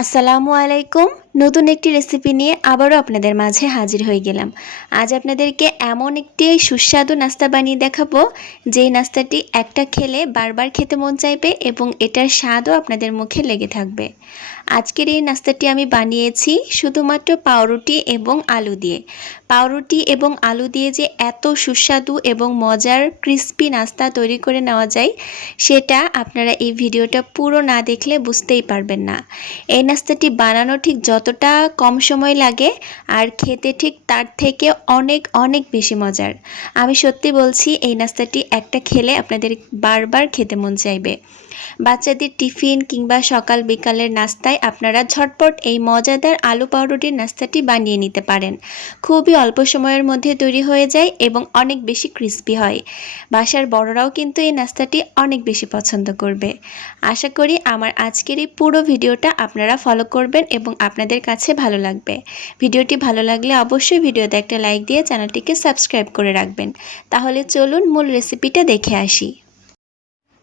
আসসালামু আলাইকুম। নতুন একটি রেসিপি নিয়ে আবারও আপনাদের মাঝে হাজির হয়ে গেলাম। আজ আপনাদেরকে এমন একটি সুস্বাদু নাস্তা বানিয়ে দেখাবো, যেই নাস্তাটি একটা খেলে বারবার খেতে মন চাইবে এবং এটার স্বাদও আপনাদের মুখে লেগে থাকবে। আজকের এই নাস্তাটি আমি বানিয়েছি শুধুমাত্র পাউরুটি এবং আলু দিয়ে। পাউরুটি এবং আলু দিয়ে যে এত সুস্বাদু এবং মজার ক্রিস্পি নাস্তা তৈরি করে নেওয়া যায়, সেটা আপনারা এই ভিডিওটা পুরো না দেখলে বুঝতেই পারবেন না। এই নাস্তাটি বানানো ঠিক যতটা কম সময় লাগে আর খেতে ঠিক তার থেকে অনেক অনেক বেশি মজার। আমি সত্যি বলছি, এই নাস্তাটি একটা খেলে আপনাদের বারবার খেতে মন চাইবে। বাচ্চাদের টিফিন কিংবা সকাল বিকালের নাস্তায় আপনারা ঝটপট এই মজাদার আলু পাউরুটির নাস্তাটি বানিয়ে নিতে পারেন। খুবই অল্প সময়ের মধ্যে তৈরি হয়ে যায় এবং অনেক বেশি ক্রিস্পি হয়। বাসার বড়রাও কিন্তু এই নাস্তাটি অনেক বেশি পছন্দ করবে। আশা করি আমার আজকের এই পুরো ভিডিওটা আপনারা ফলো করবেন এবং আপনাদের কাছে ভালো লাগবে। ভিডিওটি ভালো লাগলে অবশ্যই ভিডিওতে একটা লাইক দিয়ে চ্যানেলটিকে সাবস্ক্রাইব করে রাখবেন। তাহলে চলুন মূল রেসিপিটা দেখে আসি।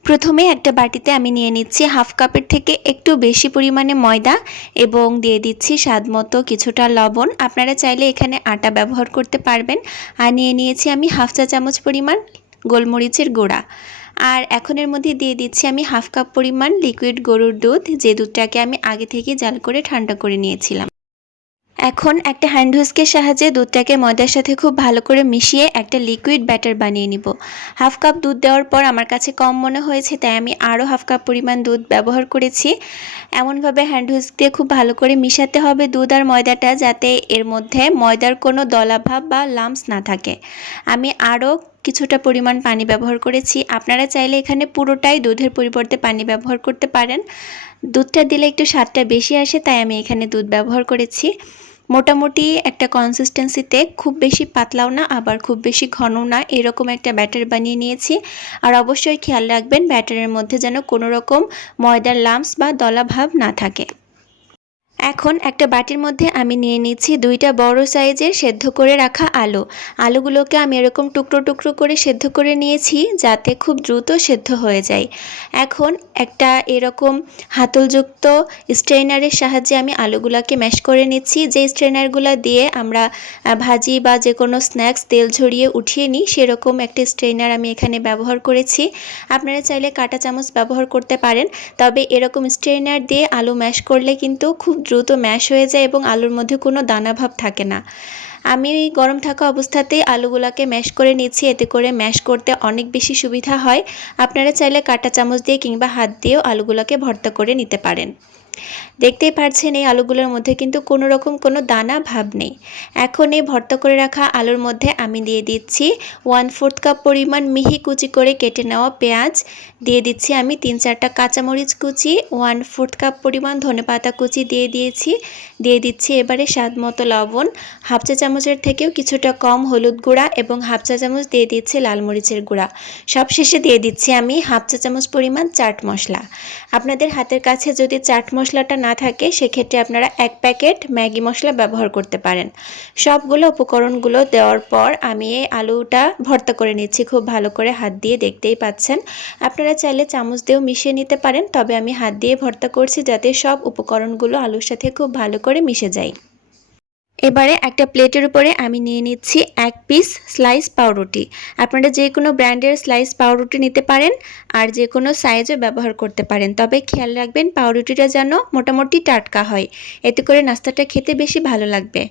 প্রথমে একটা বাটিতে আমি নিয়ে নিচ্ছি হাফ কাপের থেকে একটু বেশি পরিমাণে ময়দা এবং দিয়ে দিচ্ছি স্বাদমতো কিছুটা লবণ। আপনারা চাইলে এখানে আটা ব্যবহার করতে পারবেন। আর নিয়ে নিয়েছি আমি হাফ চা চামচ পরিমাণ গোলমরিচের গুঁড়া। আর এখন এর মধ্যে দিয়ে দিচ্ছি আমি হাফ কাপ পরিমাণ লিকুইড গরুর দুধ, যে দুধটাকে আমি আগে থেকে জাল করে ঠান্ডা করে নিয়েছিলাম। এখন একটা হ্যান্ড হুইস্কের সাহায্যে দুধটাকে ময়দার সাথে খুব ভালো করে মিশিয়ে একটা লিকুইড ব্যাটার বানিয়ে নিব। হাফ কাপ দুধ দেওয়ার পর আমার কাছে কম মনে হয়েছে, তাই আমি আরও হাফ কাপ পরিমাণ দুধ ব্যবহার করেছি। এমনভাবে হ্যান্ড হুইস্ক দিয়ে খুব ভালো করে মিশাতে হবে দুধ আর ময়দাটা, যাতে এর মধ্যে ময়দার কোনো দলাভাব বা লাম্পস না থাকে। আমি আরও কিছুটা পরিমাণ পানি ব্যবহার করেছি। আপনারা চাইলে এখানে পুরোটাই দুধের পরিবর্তে পানি ব্যবহার করতে পারেন। দুধটা দিলে একটু স্বাদটা বেশি আসে, তাই আমি এখানে দুধ ব্যবহার করেছি। মোটামুটি একটা কনসিস্টেন্সিতে, খুব বেশি পাতলাও না আবার খুব বেশি ঘনও না, এরকম একটা ব্যাটার বানিয়ে নিয়েছি। আর অবশ্যই খেয়াল রাখবেন ব্যাটারের মধ্যে যেন কোনো রকম ময়দার লাম্পস বা দলা ভাব না থাকে। এখন একটা বাটির মধ্যে আমি নিয়ে নিচ্ছি দুইটা বড় সাইজের সেদ্ধ করে রাখা আলু। আলুগুলোকে আমি এরকম টুকরো টুকরো করে সেদ্ধ করে নিয়েছি, যাতে খুব দ্রুত সেদ্ধ হয়ে যায়। এখন একটা এরকম হাতলযুক্ত স্ট্রেনারের সাহায্যে আমি আলুগুলোকে ম্যাশ করে নিচ্ছি। যে স্ট্রেনারগুলো দিয়ে আমরা ভাজি বা যে কোনো স্ন্যাক্স তেল ঝরিয়ে উঠিয়ে নিই, সেরকম একটা স্ট্রেনার আমি এখানে ব্যবহার করেছি। আপনারা চাইলে কাঁটা চামচ ব্যবহার করতে পারেন, তবে এরকম স্ট্রেনার দিয়ে আলু ম্যাশ করলে কিন্তু খুব দ্রুত ম্যাশ হয়ে যায় এবং আলুর মধ্যে কোনো দানা ভাব থাকে না। আমি গরম থাকা অবস্থাতেই আলুগুলোকে ম্যাশ করে নিচ্ছি, এতে করে ম্যাশ করতে অনেক বেশি সুবিধা হয়। আপনারা চাইলে কাঁটা চামচ দিয়ে কিংবা হাত দিয়েও আলুগুলোকে ভর্তা করে নিতে পারেন। দেখতেই পাচ্ছেন এই আলুগুলোর মধ্যে কিন্তু কোনো রকম কোনো দানা ভাব নেই। এখন এই ভর্তা করে রাখা আলুর মধ্যে আমি দিয়ে দিচ্ছি 1/4 কাপ পরিমাণ মিহি কুচি করে কেটে নেওয়া পেঁয়াজ, দিয়ে দিচ্ছি আমি 3-4টা কাঁচামরিচ কুচি, 1/4 কাপ পরিমাণ ধনেপাতা কুচি দিয়ে দিয়েছি। দিয়ে দিচ্ছি এবারে স্বাদ মতো লবণ, হাফ চা চামচের থেকেও কিছুটা কম হলুদ গুঁড়া এবং হাফ চা চামচ দিয়ে দিচ্ছি লাল মরিচের গুঁড়া। সবশেষে দিয়ে দিচ্ছি আমি হাফ চা চামচ পরিমাণ চাট মশলা। আপনাদের হাতের কাছে যদি চাট মশলাটা না থাকে, সেক্ষেত্রে আপনারা 1 প্যাকেট ম্যাগি মশলা ব্যবহার করতে পারেন। সবগুলো উপকরণগুলো দেওয়ার পর আমি এই আলুটা ভর্তা করে নিচ্ছি খুব ভালো করে হাত দিয়ে, দেখতেই পাচ্ছেন। আপনারা চাইলে চামচ দিয়েও মিশিয়ে নিতে পারেন, তবে আমি হাত দিয়ে ভর্তা করছি যাতে সব উপকরণগুলো আলুর সাথে খুব ভালো করে মিশে যায়। এবারে একটা প্লেটের উপরে আমি নিয়ে নিচ্ছি 1 পিস স্লাইস পাউরুটি। আপনারা যে কোনো ব্র্যান্ডের স্লাইস পাউরুটি নিতে পারেন আর যে কোনো সাইজও ব্যবহার করতে পারেন, তবে খেয়াল রাখবেন পাউরুটিটা যেন মোটামুটি টাটকা হয়, এতে করে নাস্তাটা খেতে বেশি ভালো লাগবে।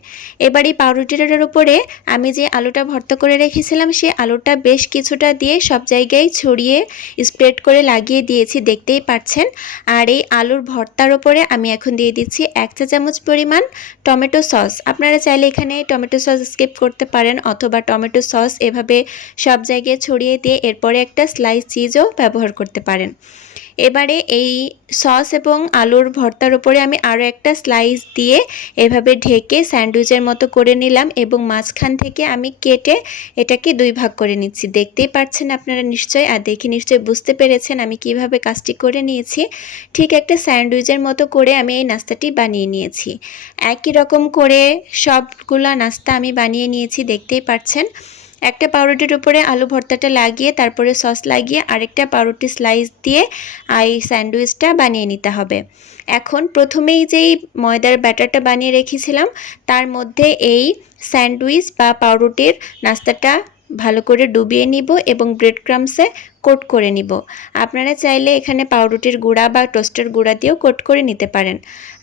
এবার এই পাউরুটিটার উপরে আমি যে আলুটা ভর্তা করে রেখেছিলাম, সেই আলুটা বেশ কিছুটা দিয়ে সব জায়গায় ছড়িয়ে স্প্রেড করে লাগিয়ে দিয়েছি, দেখতেই পাচ্ছেন। আর এই আলুর ভর্তার উপরে আমি এখন দিয়ে দিচ্ছি 1 চা চামচ পরিমাণ টমেটো সস। আপনারা চাইলে এখানে টমেটো সস স্কিপ করতে পারেন, অথবা টমেটো সস এভাবে সব জায়গায় ছড়িয়ে দিয়ে এরপরে একটা স্লাইস চিজও ব্যবহার করতে পারেন। এবারে এই সস এবং আলুর ভর্তার উপরে আমি আরও একটা স্লাইস দিয়ে এভাবে ঢেকে স্যান্ডউইচের মতো করে নিলাম এবং মাঝখান থেকে আমি কেটে এটাকে 2 ভাগ করে নিচ্ছি। দেখতেই পাচ্ছেন আপনারা নিশ্চয়ই, আর দেখে নিশ্চয়ই বুঝতে পেরেছেন আমি কিভাবে কাজটি করে নিয়েছি। ঠিক একটা স্যান্ডউইচের মতো করে আমি এই নাস্তাটি বানিয়ে নিয়েছি। একই রকম করে সবগুলা নাস্তা আমি বানিয়ে নিয়েছি, দেখতেই পাচ্ছেন। একটা পাউরুটির উপরে আলু ভর্তাটা লাগিয়ে তারপরে সস লাগিয়ে আরেকটা পাউরুটি স্লাইস দিয়ে এই স্যান্ডউইচটা বানিয়ে নিতে হবে। এখন প্রথমেই যেই ময়দার ব্যাটারটা বানিয়ে রেখেছিলাম তার মধ্যে এই স্যান্ডউইচ বা পাউরুটির নাস্তাটা ভালো করে ডুবিয়ে নিব এবং ব্রেড ক্রাম্বসে কোট করে নিব। আপনারা চাইলে এখানে পাউরুটির গুঁড়া বা টোস্টের গুঁড়া দিয়েও কোট করে নিতে পারেন।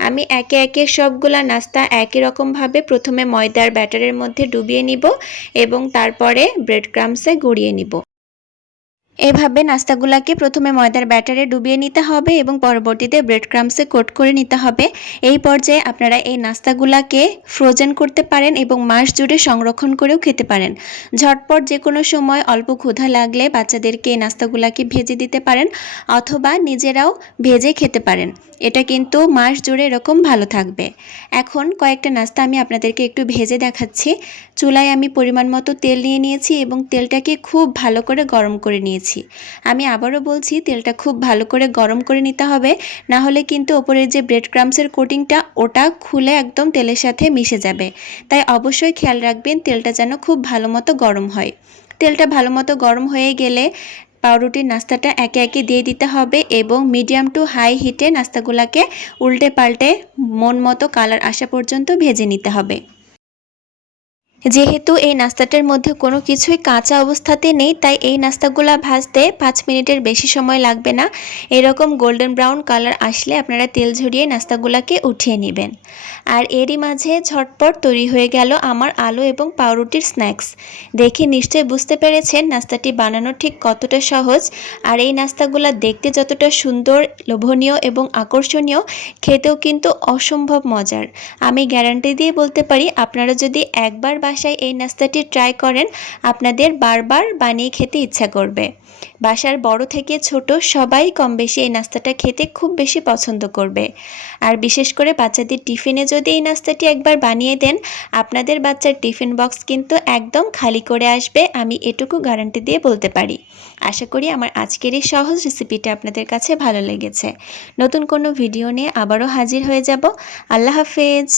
আমি একে একে সবগুলা নাস্তা একই রকমভাবে প্রথমে ময়দার ব্যাটারের মধ্যে ডুবিয়ে নিব এবং তারপরে ব্রেড ক্রাম্বসে গড়িয়ে নিব। এভাবে নাস্তাগুলোকে প্রথমে ময়দার ব্যাটারে ডুবিয়ে নিতে হবে এবং পরবর্তীতে ব্রেড ক্রাম্বসে কোট করে নিতে হবে। এই পর্যায়ে আপনারা এই নাস্তাগুলোকে ফ্রোজেন করতে পারেন এবং মাস জুড়ে সংরক্ষণ করেও খেতে পারেন। ঝটপট যে কোনো সময় অল্প ক্ষুধা লাগলে বাচ্চাদেরকে এই নাস্তাগুলোকে ভেজে দিতে পারেন অথবা নিজেরাও ভেজে খেতে পারেন। এটা কিন্তু মাস জুড়ে এরকম ভালো থাকবে। এখন কয়েকটা নাস্তা আমি আপনাদেরকে একটু ভেজে দেখাচ্ছি। চুলায় আমি পরিমাণ মতো তেল নিয়ে নিয়েছি এবং তেলটাকে খুব ভালো করে গরম করে নিয়েছি। আমি আবারও বলছি, তেলটা খুব ভালো করে গরম করে নিতে হবে, না হলে কিন্তু ওপরের যে ব্রেড ক্রাম্বসের কোটিংটা ওটা খুলে একদম তেলের সাথে মিশে যাবে। তাই অবশ্যই খেয়াল রাখবেন তেলটা যেন খুব ভালো মতো গরম হয়। তেলটা ভালো মতো গরম হয়ে গেলে পাউরুটির নাস্তাটা একে একে দিয়ে দিতে হবে এবং মিডিয়াম টু হাই হিটে নাস্তাগুলোকে উল্টে পাল্টে মন মতো কালার আসা পর্যন্ত ভেজে নিতে হবে। যেহেতু এই নাস্তাটার মধ্যে কোনো কিছুই কাঁচা অবস্থাতে নেই, তাই এই নাস্তাগুলো ভাজতে 5 মিনিটের বেশি সময় লাগবে না। এরকম গোল্ডেন ব্রাউন কালার আসলে আপনারা তেল ঝরিয়ে নাস্তাগুলোকে উঠিয়ে নেবেন। আর এরই মাঝে ঝটপট তৈরি হয়ে গেল আমার আলু এবং পাউরুটির স্ন্যাক্স। দেখে নিশ্চয়ই বুঝতে পেরেছেন নাস্তাটি বানানো ঠিক কতটা সহজ। আর এই নাস্তাগুলো দেখতে যতটা সুন্দর, লোভনীয় এবং আকর্ষণীয়, খেতেও কিন্তু অসম্ভব মজার। আমি গ্যারান্টি দিয়ে বলতে পারি আপনারা যদি একবার বাসায় এই নাস্তাটি ট্রাই করেন আপনাদের বারবার বানিয়ে খেতে ইচ্ছা করবে। বাসার বড় থেকে ছোট সবাই কম বেশি এই নাস্তাটা খেতে খুব বেশি পছন্দ করবে। আর বিশেষ করে বাচ্চাদের টিফিনে যদি এই নাস্তাটি একবার বানিয়ে দেন আপনাদের বাচ্চার টিফিন বক্স কিন্তু একদম খালি করে আসবে, আমি এটুকু গ্যারান্টি দিয়ে বলতে পারি। আশা করি আমার আজকের এই সহজ রেসিপিটা আপনাদের কাছে ভালো লেগেছে। নতুন কোনো ভিডিও নিয়ে আবারও হাজির হয়ে যাব। আল্লাহ হাফেজ।